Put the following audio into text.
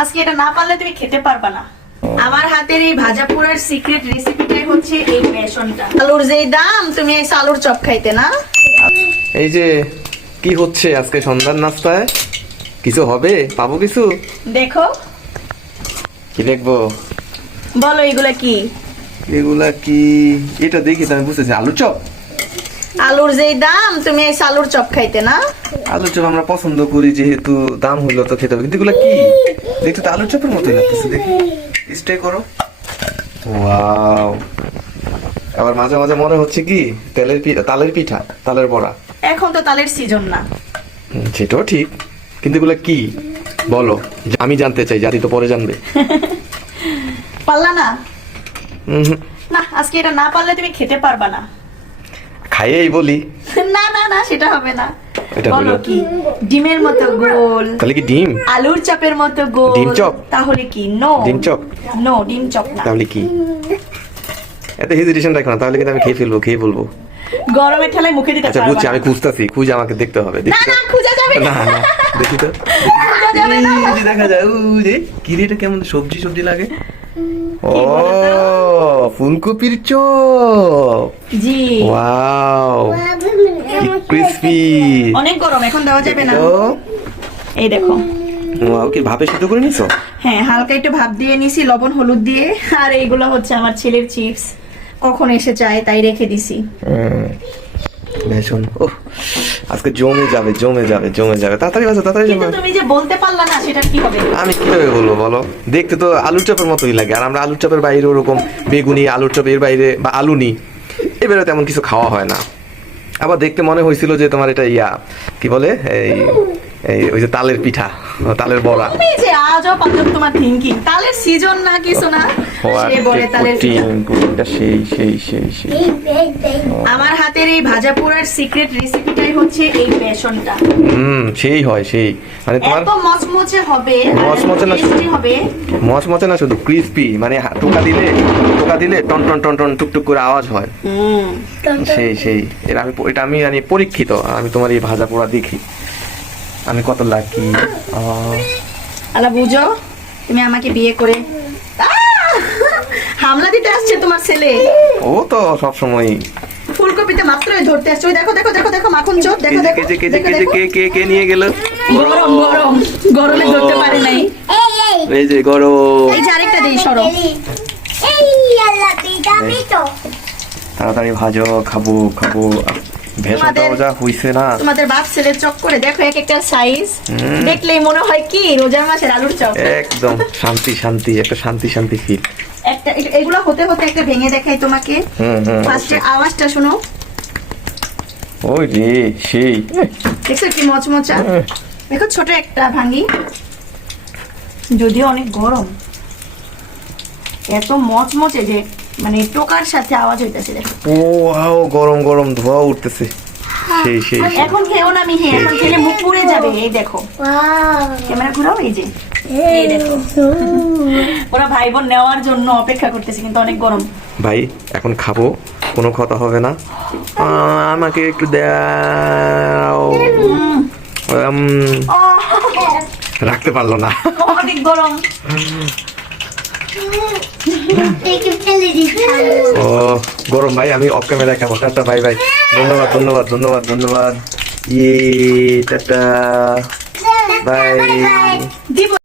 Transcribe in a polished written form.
আজকে এটা না পারলে তুমি খেতে পারবা না। আমার হাতের এই ভাজা পোড়ার সিক্রেট রেসিপিটাই হচ্ছে এই বেসনটা। আলুর যেই দাম, তুমি এই আলুর চপ খাইতে না। এই যে কি হচ্ছে আজকে সন্ধ্যার নাস্তায়? কিছু হবে? পাবো কিছু? দেখো, কি দেখবো? বলো এগুলা কি? এগুলা কি? এটা দেখি তো আমি বুঝতেছি, আলুর চপ। আলুর যেই দাম, তুমি এই আলুর চপ খাইতে না। আলুর চপ আমরা পছন্দ করি, যেহেতু দাম হইলো তো খেতে হবে। কিন্তু এগুলা কি? দেখতে তো আলুর চপের মতোই লাগতেছে। দেখি, স্টে করো। ওয়াও! আবার মাঝে মাঝে মনে হচ্ছে কি তালের পিঠা, তালের বড়া। এখন তো তালের সিজন না। সেটাও ঠিক, কিন্তু এগুলা কি বলো? আমি জানতে চাই, জাতি তো পরে জানবে। পারলা না? হুম, না, আজকে এটা না পারলে তুমি খেতে পারবা না। খাইয়েই বলি। না না না, সেটা হবে না। এটা বলো হলো কি? ডিমের মতো গোল। তাহলে কি ডিম? আলুর চপের মতো গোল। ডিম চপ? তাহলে কি? নো। ডিম চপ? নো, ডিম চপ না। তাহলে কি? এত হেজিটেশন রাখো না, তাহলে কিন্তু আমি খেয়ে বলবো। গরমের ঠেলায় মুখে দিতে আচ্ছা পারবা বুঝছি, না। আমি খুঁজতাছি, খুঁজে আমাকে দেখতে হবে। না না, খুঁজে যাবে না না। না, দেখি তো। খুঁজে যাবে না। এই যে দেখা যায়, ওই যে কি রে, এটা কেমন সবজি সবজি লাগে? ও, ফুলকপির চপ। জি। ওয়াও, কি ক্রিসপি। অনেক গরম, এখন দেওয়া যাবে না। এই দেখো। ওয়াও, কি ভাপে সিদ্ধ করে নিছো? হ্যাঁ, হালকা একটু ভাপ দিয়ে নিছি, লবণ হলুদ দিয়ে। আর এইগুলো হচ্ছে আমার ছেলের চিপস, কখন এসে চায় তাই রেখে দিছি। ভীষণ, ওহ, আজকে জমে যাবে জমে যাবে জমে যাবে। তাড়াতাড়ি বাজো, তাড়াতাড়ি কিন্তু জমে। তুমি যে বলতে পারলা না, সেটা কি হবে? আমি কিভাবে বলবো বলো? দেখতে তো আলুর চপের মতোই লাগে, আর আমরা আলুর চপের বাইরে ওরকম বেগুনি, আলুর চপের বাইরে বা আলু নি, এবারে তেমন কিছু খাওয়া হয় না। আবার দেখতে মনে হয়েছিল যে তোমার এটা কি বলে, এই এই ওই যে তালের পিঠা, তালের বড়া। তুমি যে আজও পাচ্ছ তোমার থিংকিং, তালের সিজন না কিছু না, সে বলে তালের পিঠা। সেই আমার হাতের এই ভাজা পোড়ার সিক্রেট রেসিপিটাই হচ্ছে এই বেসনটা। সেই হয়, সেই মানে তোমার এত মচমচে হবে, মচমচে না, টেস্টি হবে। মচমচে না শুধু, ক্রিসপি, মানে টোকা দিলে টন টন টন টন টুকটুক করে আওয়াজ হয়। সেই এটা আমি জানি, পরীক্ষিত। আমি তোমার এই ভাজা পোড়া দেখি, আমি কত লাকি। আলা বুঝো, তুমি আমাকে বিয়ে করে হামলা দিতে আসছে তোমার ছেলে। ও তো সব সময় ফুলকপিতে মাত্রই ধরতে আসছে। ওই দেখো দেখো দেখো দেখো, মাখন চোখ, দেখো দেখো কে নিয়ে গেল? গরম গরম, গরমে ধরতে পারে নাই। এই যে গরম। এই যে আরেকটা দেই, সরো। তাড়াতাড়ি ভাজো, খাবো। ভেষণটাও যা হইছে না। তোমাদের বাপ ছেলের চক করে দেখো, এক একটা সাইজ দেখলেই মনে হয় কি রোজার মাসের আলুর চপ। একদম শান্তি, একটা শান্তি ফিল। একটা এগুলো হতে হতে একটা ভেঙে দেখাই তোমাকে। ফার্স্টে আওয়াজটা শোনো। ওই রে, সেই দেখছো কি মচমচা? দেখো, ছোট একটা ভাঙি, যদিও অনেক গরম, এত মচমচে যে মানে টোকার সাথে আওয়াজ হইতেছে। দেখো, ও ওয়াও, গরম ধোঁয়া উঠতেছে। সেই এখন খেও না মিহি, এখন খেলে মুখ পুড়ে যাবে। এই দেখো, ক্যামেরা ঘুরাও। এই যে, এই দেখো, ওরা ভাই বোন নেওয়ার জন্য অপেক্ষা করতেছে, কিন্তু অনেক গরম। ভাই, এখন খাবো, কোনো কথা হবে না। আমাকে একটু দাও। রাখতে পারলো না, অনেক গরম। ও গরম ভাই, আমি অফ ক্যামেরায় খাবো। Tata, bye. ধন্যবাদ। Tata, by.